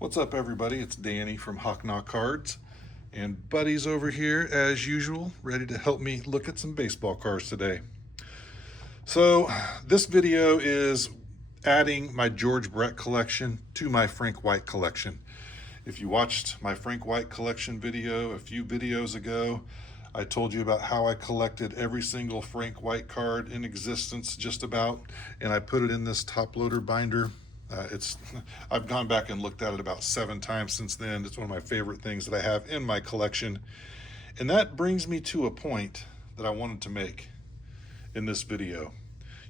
What's up, everybody? It's Danny from Hawk Knock Cards, and Buddy's over here as usual, ready to help me look at some baseball cards today. So, this video is adding my George Brett collection to my Frank White collection. If you watched my Frank White collection video a few videos ago, I told you about how I collected every single Frank White card in existence, just about, and I put it in this top loader binder. I've gone back and looked at it about 7 times since then. It's one of my favorite things that I have in my collection. And that brings me to a point that I wanted to make in this video.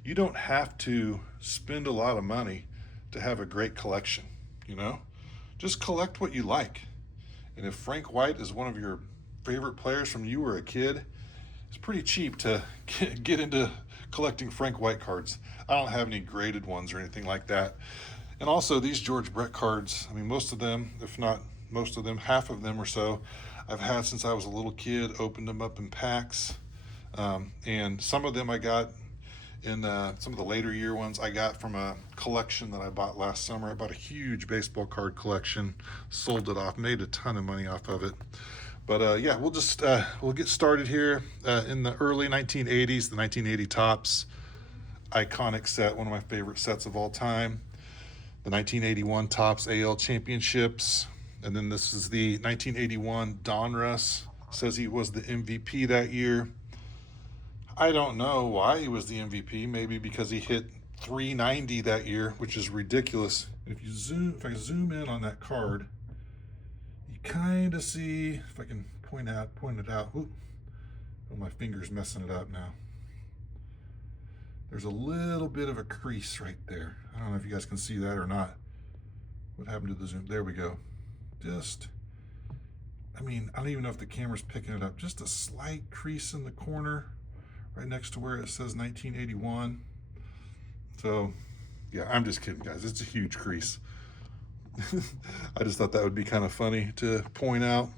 You don't have to spend a lot of money to have a great collection, you know? Just collect what you like. And if Frank White is one of your favorite players from you were a kid, it's pretty cheap to get into collecting Frank White cards. I don't have any graded ones or anything like that. And also these George Brett cards, I mean, most of them, if not most of them, half of them or so, I've had since I was a little kid, opened them up in packs. And some of them I got in some of the later year ones I got from a collection that I bought last summer. I bought a huge baseball card collection, sold it off, made a ton of money off of it. But yeah, we'll get started here in the early 1980s, the 1980 Topps iconic set, one of my favorite sets of all time. The 1981 Topps AL Championships, and then this is the 1981 Donruss. Says he was the MVP that year. I don't know why he was the MVP. Maybe because he hit 390 that year, which is ridiculous. If I zoom in on that card, you kind of see, if I can point it out. Ooh, oh, my finger's messing it up now. There's a little bit of a crease right there. I don't know if you guys can see that or not. What happened to the zoom? There we go. I don't even know if the camera's picking it up. Just a slight crease in the corner, right next to where it says 1981. So, yeah, I'm just kidding, guys. It's a huge crease. I just thought that would be kind of funny to point out.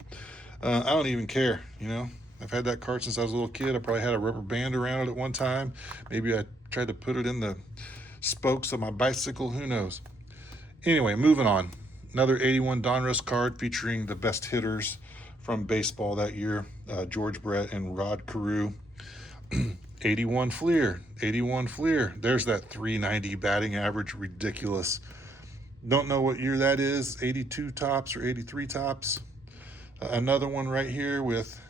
I don't even care, you know. I've had that card since I was a little kid. I probably had a rubber band around it at one time. Maybe I tried to put it in the spokes of my bicycle. Who knows? Anyway, moving on. Another 81 Donruss card featuring the best hitters from baseball that year, George Brett and Rod Carew. 81 Fleer. There's that 390 batting average. Ridiculous. Don't know what year that is. 82 Topps or 83 Topps. Another one right here with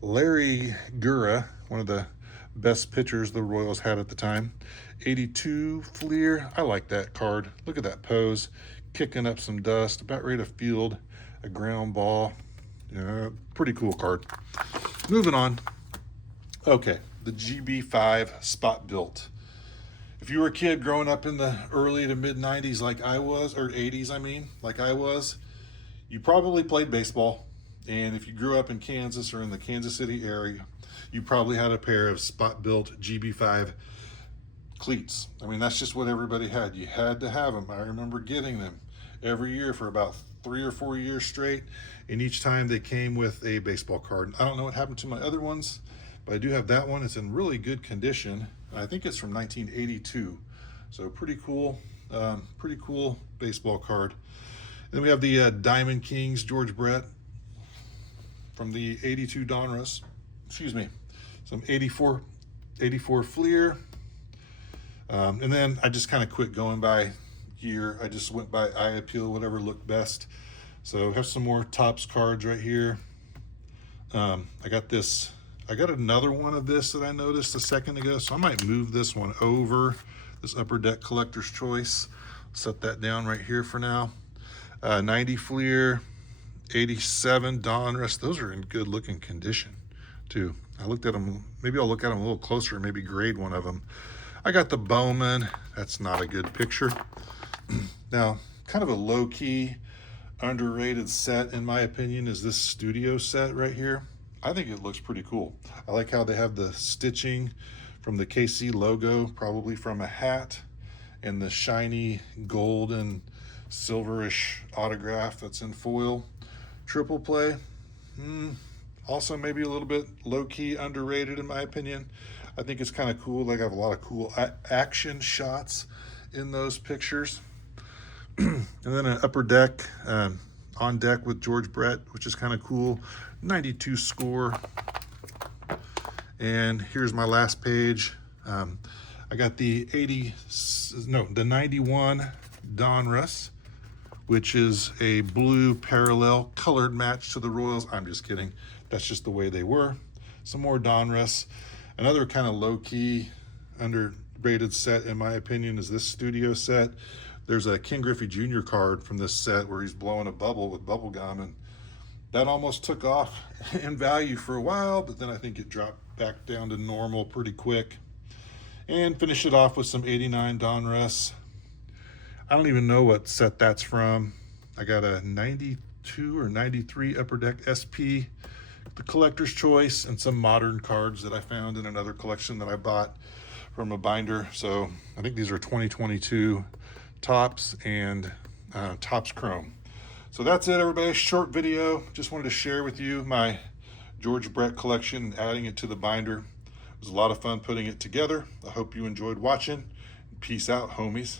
Larry Gura, one of the best pitchers the Royals had at the time. 82 Fleer. I like that card. Look at that pose. Kicking up some dust. About ready to field a ground ball. Yeah, pretty cool card. Moving on. Okay, the GB5 Spot Built. If you were a kid growing up in the early to mid 90s like I was, or 80s like I was, you probably played baseball. And if you grew up in Kansas or in the Kansas City area, you probably had a pair of Spot Built GB5 cleats. I mean, that's just what everybody had. You had to have them. I remember getting them every year for about 3 or 4 years straight, and each time they came with a baseball card. I don't know what happened to my other ones, but I do have that one. It's in really good condition. I think it's from 1982, so pretty cool baseball card. Then we have the Diamond Kings George Brett from the 82 Donruss. Excuse me, some 84 Fleer. And then I just kind of quit going by year. I just went by eye appeal, whatever looked best. So I have some more Topps cards right here. I got another one of this that I noticed a second ago, so I might move this one over, this Upper Deck Collector's Choice. Set that down right here for now. 90 Fleer, 87 Donruss. Those are in good looking condition too. I looked at them. Maybe I'll look at them a little closer and maybe grade one of them. I got the Bowman. That's not a good picture. Now, kind of a low-key, underrated set, in my opinion, is this studio set right here. I think it looks pretty cool. I like how they have the stitching from the KC logo, probably from a hat, and the shiny gold and silverish autograph that's in foil. Triple play. Also maybe a little bit low-key underrated in my opinion. I think it's kind of cool. They have a lot of cool action shots in those pictures. And then an upper deck, on deck with George Brett, which is kind of cool. 92 score. And here's my last page. I got the 91 Donruss, which is a blue parallel colored match to the Royals. I'm just kidding. That's just the way they were. Some more Donruss. Another kind of low-key, underrated set, in my opinion, is this studio set. There's a Ken Griffey Jr. card from this set where he's blowing a bubble with bubble gum, and that almost took off in value for a while, but then I think it dropped back down to normal pretty quick. And finish it off with some 89 Donruss. I don't even know what set that's from. I got a 92 or 93 Upper Deck SP, the collector's choice, and some modern cards that I found in another collection that I bought from a binder. So I think these are 2022 Topps and Topps Chrome. So that's it, everybody. Short video. Just wanted to share with you my George Brett collection and adding it to the binder. It was a lot of fun putting it together. I hope you enjoyed watching. Peace out, homies.